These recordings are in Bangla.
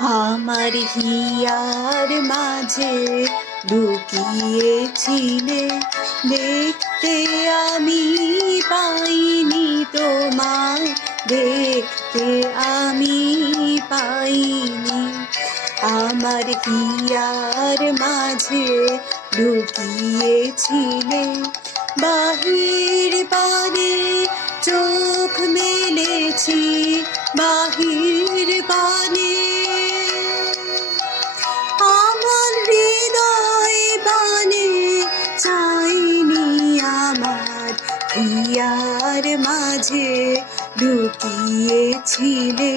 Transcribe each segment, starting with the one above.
আমার হিয়ার মাঝে লুকিয়েছিলে, দেখতে আমি পাইনি তোমায়, দেখতে আমি পাইনি। আমার হিয়ার মাঝে লুকিয়েছিলে, বাহির পানে চোখ মেলেছি, বাহির পানে আমার হৃদয় পানে চাইনি। আমার হিয়ার মাঝে লুকিয়েছিলে,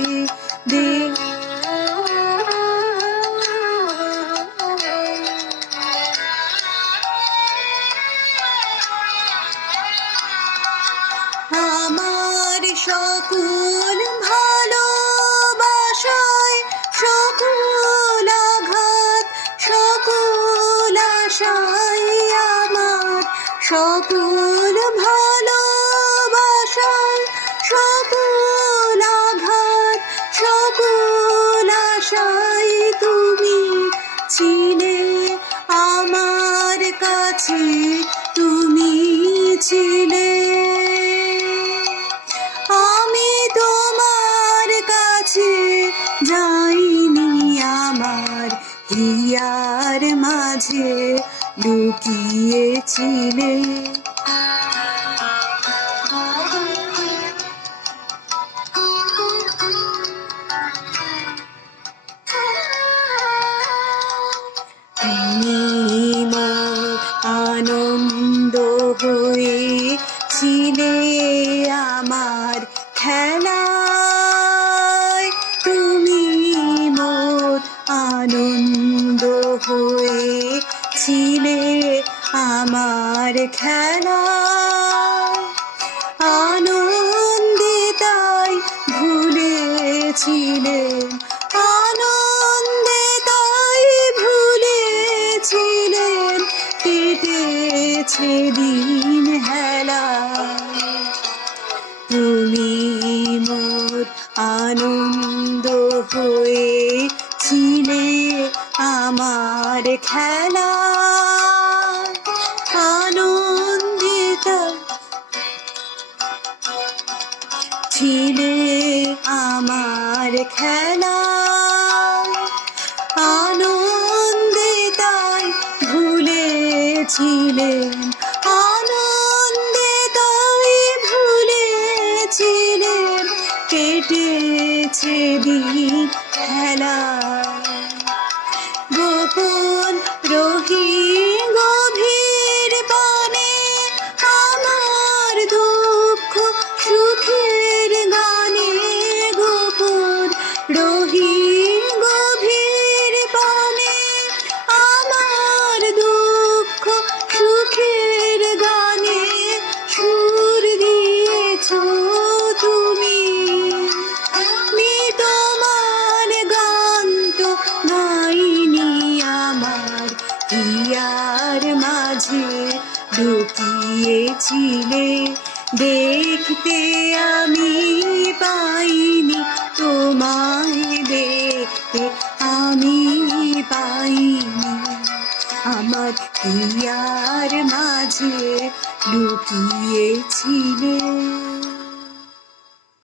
আমার সকল ভালোবাসায়, সকল আঘাত, সকল আশায়, আমার সকল ভালোবাসায়, সকল আঘাত, সকল আশায় তুমি ছিলে আমার কাছে, তুমি ছিলে। আমি তোমার কাছে যাইনি, আমার হিয়ার মাঝে লুকিয়েছিলে। তুমি মোর আনন্দ হয়েছিলে আমার খেলায়, তুমি মোর আনন্দ হয়েছিলে আমার খেলায়। আনন্দে তাই ভুলেছিলে, আনন্দে তাই ভুলেছিলেন, কেটেছে দিন হেলা। তুমি মোর আনন্দ হয়েছিলে আমার খেলা, আনন্দিত ছিলে আমার খেলা। আনন্দে তাই ভুলেছিলেন, আনন্দে তাই ভুলেছিলেন, কেটেছে দিন খেলা। গোপন রহি গভীর পানে আমার দুঃখ সুখের গানে, গোপন রহি গভীর পানে আমার দুঃখ সুখের গানে, সুর দিয়েছ তুমি। আমি তোমার গান তো গাইনি, আমার হিয়ার মাঝে লুকিয়েছিলে, দেখতে আমি পাইনি তোমায়, দেখতে আমি পাইনি। আমার হিয়ার মাঝে লুকিয়েছিলে।